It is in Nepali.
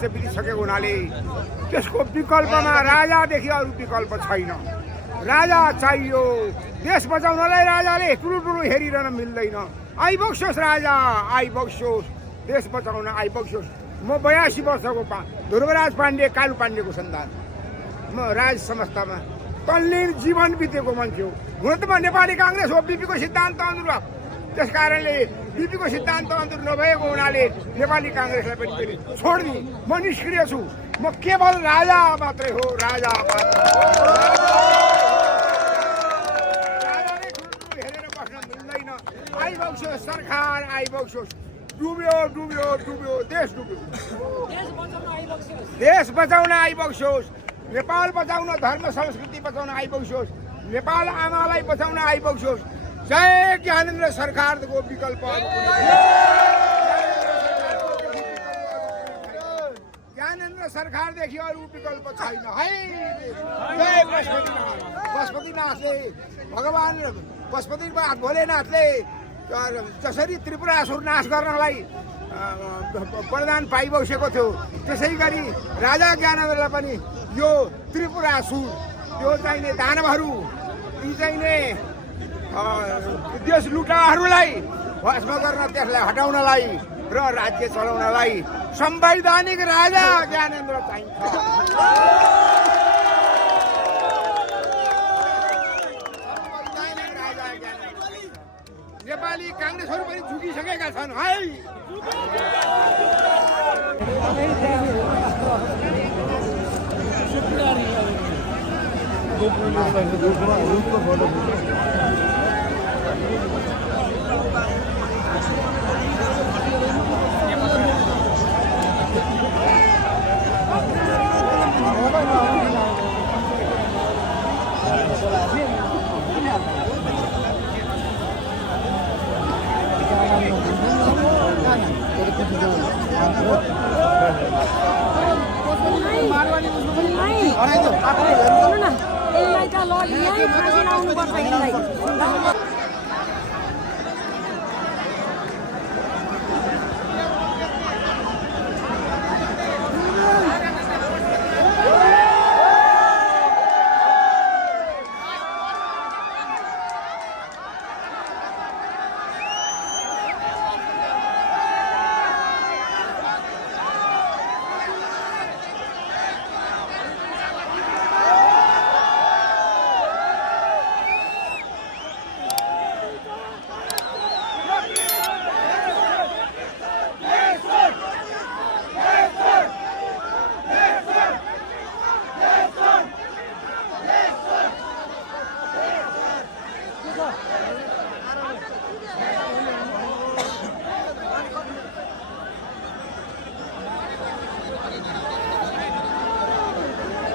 वर्ष बितिसकेको हुनाले त्यसको विकल्पमा राजादेखि अरू विकल्प छैन। राजा चाहियो। देश बचाउनलाई राजाले टुलु हेरिरहन मिल्दैन। आइबक्सोस् राजा, आइबक्सोस्, देश बचाउन आइबक्सोस्। म 82 वर्षको ध्रुवराज पाण्डे, कालु पाण्डेको सन्तान। म राज संस्थामा तल्लीन जीवन बितेको मान्छे हो। हुन त म नेपाली काङ्ग्रेस हो, बीपीको सिद्धान्त अनुरूप। त्यस कारणले बीपीको सिद्धान्त अनुरूप नभएको हुनाले नेपाली काङ्ग्रेसलाई पनि छोड्दिएँ। म निष्क्रिय छु। म केवल राजा मात्रै हो, राजा मात्र। राजाले ठुलो हेरेर बस्न मिल्दैन। आइबक्सोस् सरकार, आइबक्सोस्। डुब्यो डुब्यो डुब्यो, देश डुब्यो। देश बचाउन आइबक्सोस्। नेपाल बचाउन, धर्म संस्कृति बचाउन आइबक्सोस्। नेपाल आमालाई बचाउन आइबक्सोस्। जय ज्ञानेन्द्र सरकारको विकल्प। ज्ञानेन्द्र सरकारदेखि अरू विकल्प छैन है। जय पशुपतिनाथले, भगवान पशुपतिनाथ भोलेनाथले जसरी त्रिपुरासुर नाश गर्नलाई वरदान पाइबसेको थियो, त्यसै गरी राजा ज्ञानेन्द्रलाई पनि यो त्रिपुरासुर, त्यो चाहिने दानवहरू, यी चाहिने देश लुटाहरूलाई भस्म गर्न, त्यसलाई हटाउनलाई र राज्य चलाउनलाई संवैधानिक राजा ज्ञानेन्द्र चाहिन्छ। नेपाली काङ्ग्रेसहरू पनि झुकिसकेका छन् है।